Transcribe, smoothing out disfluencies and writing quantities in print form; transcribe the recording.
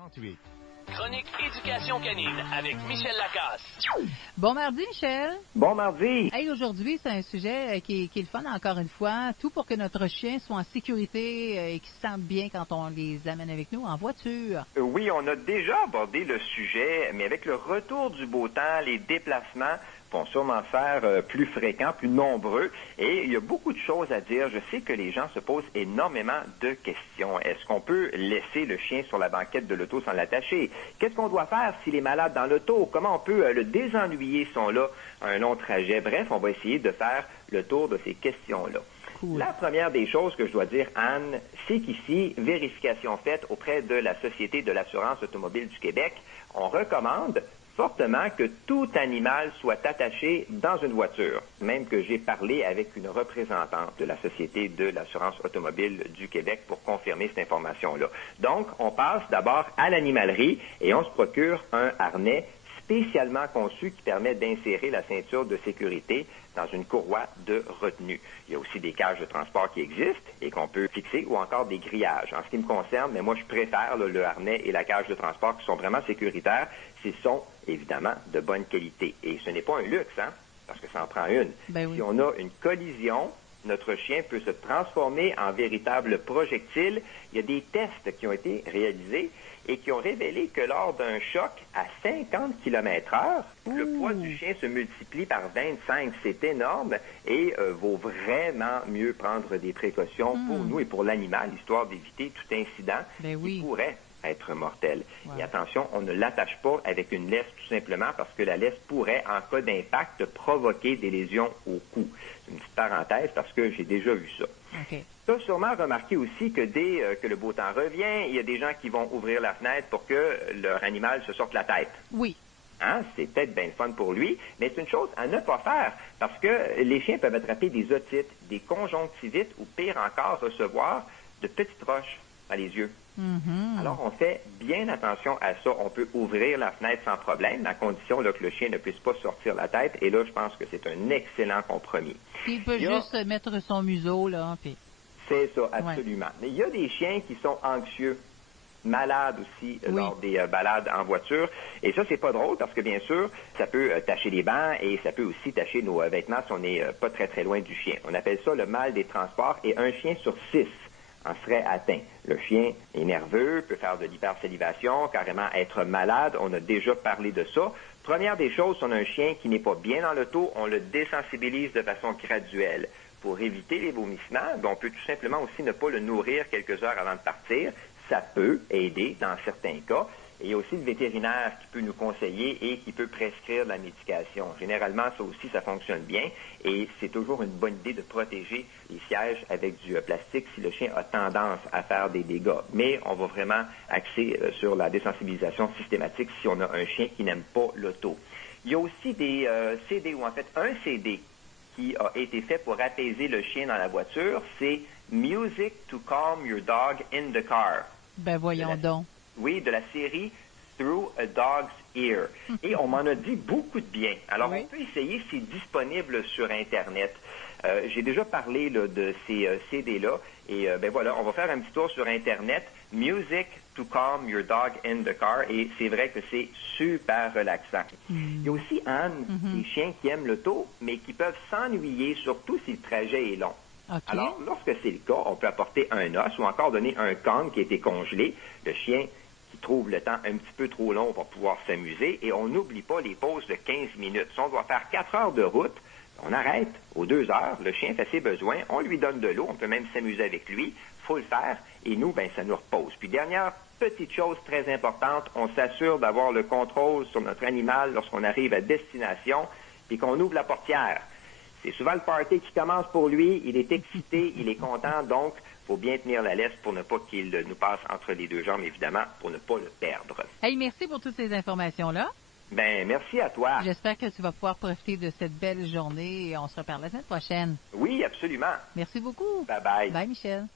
38. Chronique éducation canine avec Michel Lacasse. Bon mardi, Michel. Bon mardi. Hey, aujourd'hui, c'est un sujet qui est le fun encore une fois. Tout pour que notre chien soit en sécurité et qu'il se sente bien quand on les amène avec nous en voiture. Oui, on a déjà abordé le sujet, mais avec le retour du beau temps, les déplacements vont sûrement faire plus fréquents, plus nombreux. Et il y a beaucoup de choses à dire. Je sais que les gens se posent énormément de questions. Est-ce qu'on peut laisser le chien sur la banquette de l'auto sans l'attacher? Qu'est-ce qu'on doit faire s'il est malade dans l'auto? Comment on peut le désennuyer si on a un long trajet? Bref, on va essayer de faire le tour de ces questions-là. Cool. La première des choses que je dois dire, Anne, c'est qu'ici, vérification faite auprès de la Société de l'assurance automobile du Québec, on recommande fortement que tout animal soit attaché dans une voiture, même que j'ai parlé avec une représentante de la Société de l'assurance automobile du Québec pour confirmer cette information-là. Donc, on passe d'abord à l'animalerie et on se procure un harnais spécialement conçu qui permet d'insérer la ceinture de sécurité dans une courroie de retenue. Il y a aussi des cages de transport qui existent et qu'on peut fixer ou encore des grillages. En ce qui me concerne, mais moi je préfère le harnais et la cage de transport qui sont vraiment sécuritaires. Ces sont évidemment de bonne qualité. Et ce n'est pas un luxe, hein, parce que ça en prend une. Ben oui. Si on a une collision, notre chien peut se transformer en véritable projectile. Il y a des tests qui ont été réalisés et qui ont révélé que lors d'un choc à 50 km/h, le poids du chien se multiplie par 25. C'est énorme et vaut vraiment mieux prendre des précautions pour nous et pour l'animal, histoire d'éviter tout incident qui pourrait être mortel. Ouais. Et attention, on ne l'attache pas avec une laisse tout simplement parce que la laisse pourrait, en cas d'impact, provoquer des lésions au cou. C'est une petite parenthèse parce que j'ai déjà vu ça. Okay. Tu as sûrement remarqué aussi que dès que le beau temps revient, il y a des gens qui vont ouvrir la fenêtre pour que leur animal se sorte la tête. Oui. Hein? C'est peut-être bien fun pour lui, mais c'est une chose à ne pas faire parce que les chiens peuvent attraper des otites, des conjonctivites ou pire encore, recevoir de petites roches dans les yeux. Mm-hmm. Alors, on fait bien attention à ça. On peut ouvrir la fenêtre sans problème, à condition là, que le chien ne puisse pas sortir la tête. Et là, je pense que c'est un excellent compromis. Il peut juste mettre son museau, là. Puis... C'est ça, absolument. Ouais. Mais il y a des chiens qui sont anxieux, malades aussi lors des balades en voiture. Et ça, c'est pas drôle parce que, bien sûr, ça peut tacher les bancs et ça peut aussi tacher nos vêtements si on n'est pas très, très loin du chien. On appelle ça le mal des transports et un chien sur 6 en serait atteint. Le chien est nerveux, peut faire de l'hypersalivation, carrément être malade. On a déjà parlé de ça. Première des choses, si on a un chien qui n'est pas bien dans l'auto, on le désensibilise de façon graduelle. Pour éviter les vomissements, on peut tout simplement aussi ne pas le nourrir quelques heures avant de partir. Ça peut aider dans certains cas. Et il y a aussi le vétérinaire qui peut nous conseiller et qui peut prescrire de la médication. Généralement, ça aussi, ça fonctionne bien. Et c'est toujours une bonne idée de protéger les sièges avec du plastique si le chien a tendance à faire des dégâts. Mais on va vraiment axer sur la désensibilisation systématique si on a un chien qui n'aime pas l'auto. Il y a aussi des CD, ou en fait un CD qui a été fait pour apaiser le chien dans la voiture. C'est Music to Calm Your Dog in the Car. Ben voyons donc. Oui, de la série Through a Dog's Ear. Et on m'en a dit beaucoup de bien. Alors, on peut essayer, c'est disponible sur Internet. J'ai déjà parlé là, de ces CD-là. Et ben voilà, on va faire un petit tour sur Internet. Music to Calm Your Dog in the Car. Et c'est vrai que c'est super relaxant. Il y a aussi, Anne, des chiens qui aiment l'auto, mais qui peuvent s'ennuyer, surtout si le trajet est long. Okay. Alors, lorsque c'est le cas, on peut apporter un os ou encore donner un Kong qui a été congelé. Le chien qui trouve le temps un petit peu trop long va pouvoir s'amuser. Et on n'oublie pas les pauses de 15 minutes. Si on doit faire 4 heures de route, on arrête aux 2 heures. Le chien fait ses besoins. On lui donne de l'eau. On peut même s'amuser avec lui. Il faut le faire. Et nous, ben, ça nous repose. Puis, dernière petite chose très importante, on s'assure d'avoir le contrôle sur notre animal lorsqu'on arrive à destination puis qu'on ouvre la portière. C'est souvent le party qui commence pour lui. Il est excité, il est content. Donc, il faut bien tenir la laisse pour ne pas qu'il nous passe entre les deux jambes, évidemment, pour ne pas le perdre. Hey, merci pour toutes ces informations-là. Ben, merci à toi. J'espère que tu vas pouvoir profiter de cette belle journée et on se reparle la semaine prochaine. Oui, absolument. Merci beaucoup. Bye bye. Bye, Michel.